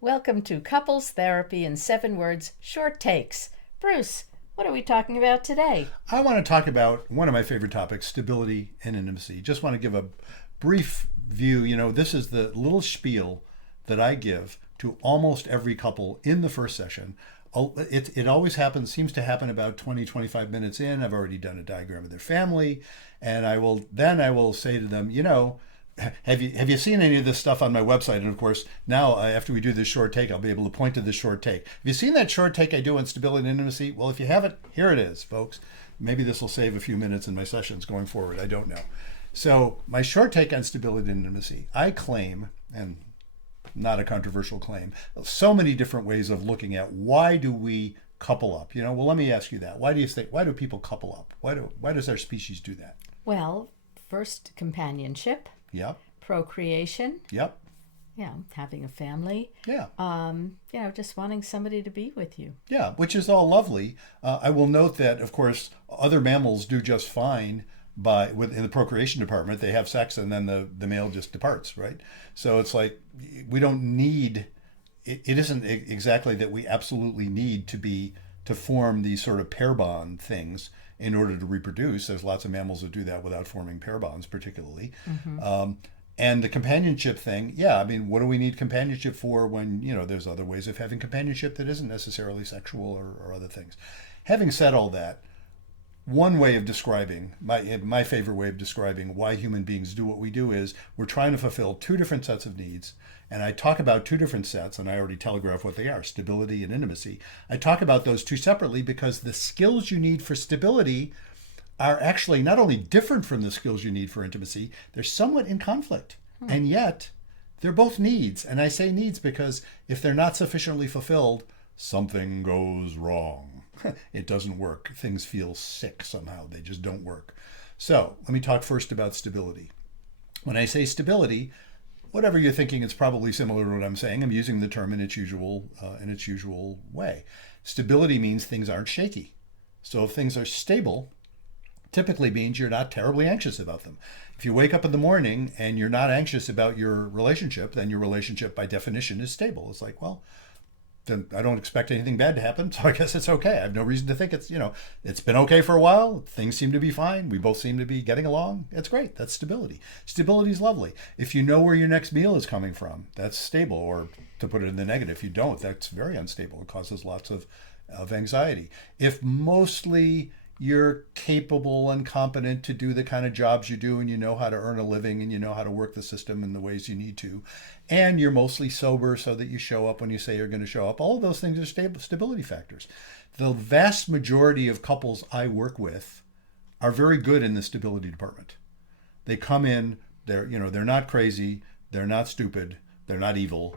Welcome to Couples Therapy in 7 Words Short Takes. Bruce, what are we talking about today? I want to talk about one of my favorite topics, stability and intimacy. Just want to give a brief view. This is the little spiel that I give to almost every couple in the first session. It always happens, seems to happen about 20, 25 minutes in. I've already done a diagram of their family, and I will say to them, have you seen any of this stuff on my website? And of course, now after we do this short take, I'll be able to point to this short take. Have you seen that short take I do on stability and intimacy? Well, if you haven't, here it is, folks. Maybe this will save a few minutes in my sessions going forward. I don't know. So my short take on stability and intimacy, I claim, and not a controversial claim, so many different ways of looking at why do we couple up. Well, let me ask you that. Why do people couple up? Why does our species do that? Well, first, companionship, Yep. procreation, Yep. having a family, Yeah. just wanting somebody to be with you. Yeah, which is all lovely. I will note that, of course, other mammals do just fine in the procreation department. They have sex and then the male just departs, right? So it's like we don't need. It isn't exactly that we absolutely need to form these sort of pair bond things in order to reproduce. There's lots of mammals that do that without forming pair bonds, particularly. And the companionship thing, what do we need companionship for when, there's other ways of having companionship that isn't necessarily sexual or other things. Having said all that, one way of describing, my favorite way of describing why human beings do what we do is we're trying to fulfill two different sets of needs. And I talk about two different sets, and I already telegraph what they are, stability and intimacy. I talk about those two separately because the skills you need for stability are actually not only different from the skills you need for intimacy, they're somewhat in conflict. And yet, they're both needs. And I say needs because if they're not sufficiently fulfilled, something goes wrong. It doesn't work. Things feel sick somehow. They just don't work. So let me talk first about stability. When I say stability, whatever you're thinking, it's probably similar to what I'm saying. I'm using the term in its usual way. Stability means things aren't shaky. So if things are stable, typically means you're not terribly anxious about them. If you wake up in the morning and you're not anxious about your relationship, then your relationship by definition is stable. It's like, well, then I don't expect anything bad to happen, so I guess it's okay. I have no reason to think it's been okay for a while. Things seem to be fine. We both seem to be getting along. It's great. That's stability. Stability is lovely. If you know where your next meal is coming from, that's stable. Or to put it in the negative, if you don't, that's very unstable. It causes lots of anxiety. If mostly you're capable and competent to do the kind of jobs you do and you know how to earn a living and you know how to work the system in the ways you need to, and you're mostly sober so that you show up when you say you're going to show up, all of those things are stability factors. The vast majority of couples I work with are very good in the stability department. They come in, they're not crazy, they're not stupid, they're not evil,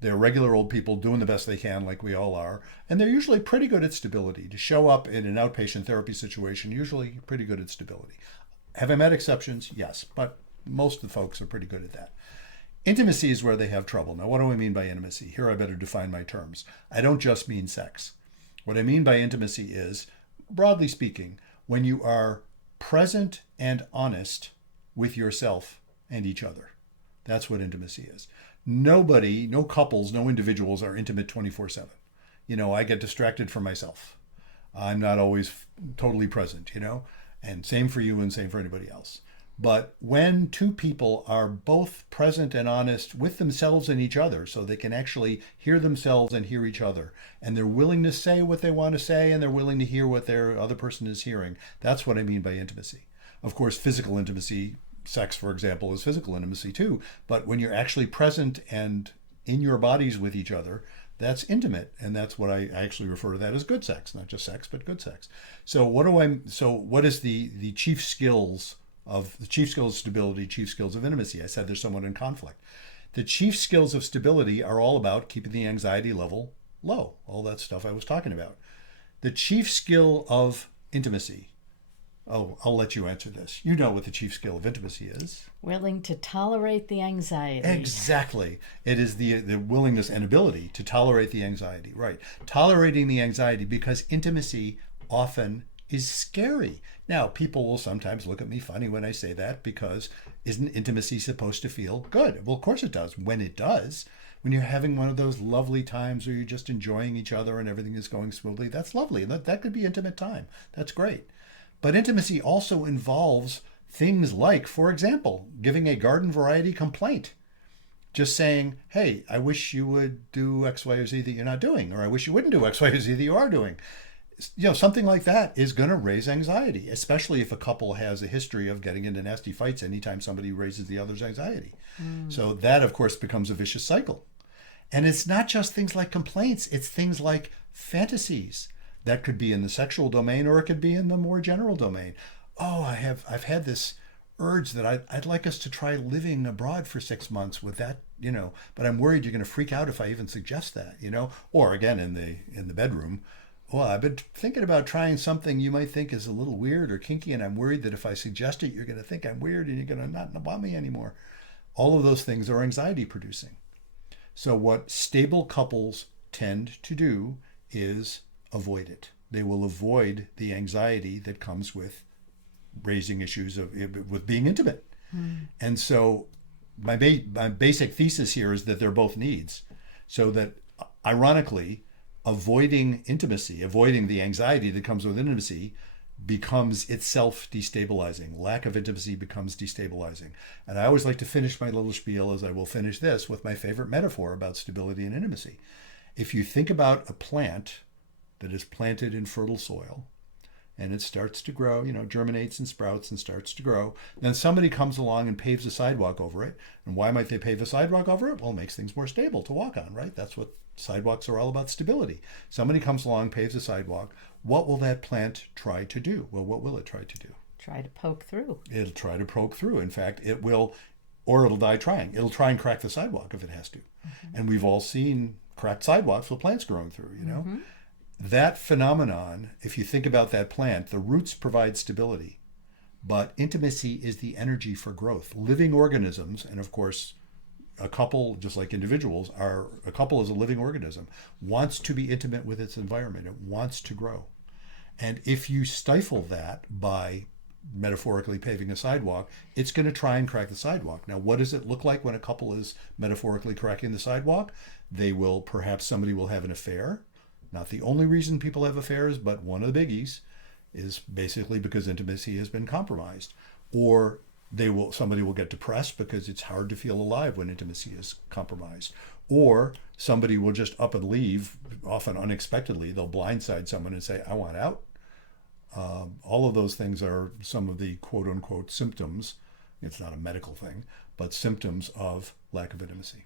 they're regular old people doing the best they can, like we all are. And they're usually pretty good at stability. To show up in an outpatient therapy situation, usually pretty good at stability. Have I met exceptions? Yes, but most of the folks are pretty good at that. Intimacy is where they have trouble. Now, what do I mean by intimacy? Here I better define my terms. I don't just mean sex. What I mean by intimacy is, broadly speaking, when you are present and honest with yourself and each other. That's what intimacy is. Nobody, no couples, no individuals are intimate 24/7. I get distracted from myself. I'm not always totally present, and same for you and same for anybody else. But when two people are both present and honest with themselves and each other, so they can actually hear themselves and hear each other, and they're willing to say what they want to say and they're willing to hear what their other person is hearing, that's what I mean by intimacy. Of course, physical intimacy, sex, for example, is physical intimacy too. But when you're actually present and in your bodies with each other, that's intimate. And that's what I actually refer to that as good sex, not just sex, but good sex. So what is the chief skills of stability, chief skills of intimacy? I said they're somewhat in conflict. The chief skills of stability are all about keeping the anxiety level low, all that stuff I was talking about. The chief skill of intimacy, I'll let you answer this. You know what the chief skill of intimacy is. Willing to tolerate the anxiety. Exactly. It is the willingness and ability to tolerate the anxiety. Right. Tolerating the anxiety, because intimacy often is scary. Now, people will sometimes look at me funny when I say that, because isn't intimacy supposed to feel good? Well, of course it does when it does. when you're having one of those lovely times where you're just enjoying each other and everything is going smoothly, that's lovely. That could be intimate time. That's great. But intimacy also involves things like, for example, giving a garden variety complaint. Just saying, hey, I wish you would do X, Y, or Z that you're not doing, or I wish you wouldn't do X, Y, or Z that you are doing. Something like that is going to raise anxiety, especially if a couple has a history of getting into nasty fights anytime somebody raises the other's anxiety. So that, of course, becomes a vicious cycle. And it's not just things like complaints, it's things like fantasies. That could be in the sexual domain, or it could be in the more general domain. Oh, I've had this urge that I'd like us to try living abroad for 6 months with that, but I'm worried you're going to freak out if I even suggest that, or again, in the bedroom. Well, I've been thinking about trying something you might think is a little weird or kinky, and I'm worried that if I suggest it, you're going to think I'm weird and you're going to not want me anymore. All of those things are anxiety producing. So what stable couples tend to do is avoid it. They will avoid the anxiety that comes with raising issues with being intimate. And so my basic thesis here is that they're both needs. So that, ironically, avoiding intimacy, avoiding the anxiety that comes with intimacy, becomes itself destabilizing. Lack of intimacy becomes destabilizing. And I always like to finish my little spiel, as I will finish this, with my favorite metaphor about stability and intimacy. If you think about a plant that is planted in fertile soil, and it starts to grow, germinates and sprouts and starts to grow. Then somebody comes along and paves a sidewalk over it. And why might they pave a sidewalk over it? Well, it makes things more stable to walk on, right? That's what sidewalks are all about, stability. Somebody comes along, paves a sidewalk. What will that plant try to do? Well, what will it try to do? Try to poke through. It'll try to poke through. In fact, it will, or it'll die trying. It'll try and crack the sidewalk if it has to. And we've all seen cracked sidewalks with plants growing through, That phenomenon, if you think about that plant, the roots provide stability, but intimacy is the energy for growth. Living organisms, and of course, a couple, just like individuals, a couple is a living organism, wants to be intimate with its environment. It wants to grow. And if you stifle that by metaphorically paving a sidewalk, it's going to try and crack the sidewalk. Now, what does it look like when a couple is metaphorically cracking the sidewalk? Somebody will have an affair. Not the only reason people have affairs, but one of the biggies is basically because intimacy has been compromised. Or somebody will get depressed because it's hard to feel alive when intimacy is compromised. Or somebody will just up and leave, often unexpectedly. They'll blindside someone and say, I want out. All of those things are some of the quote unquote symptoms. It's not a medical thing, but symptoms of lack of intimacy.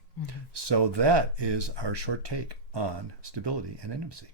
So that is our short take on stability and intimacy.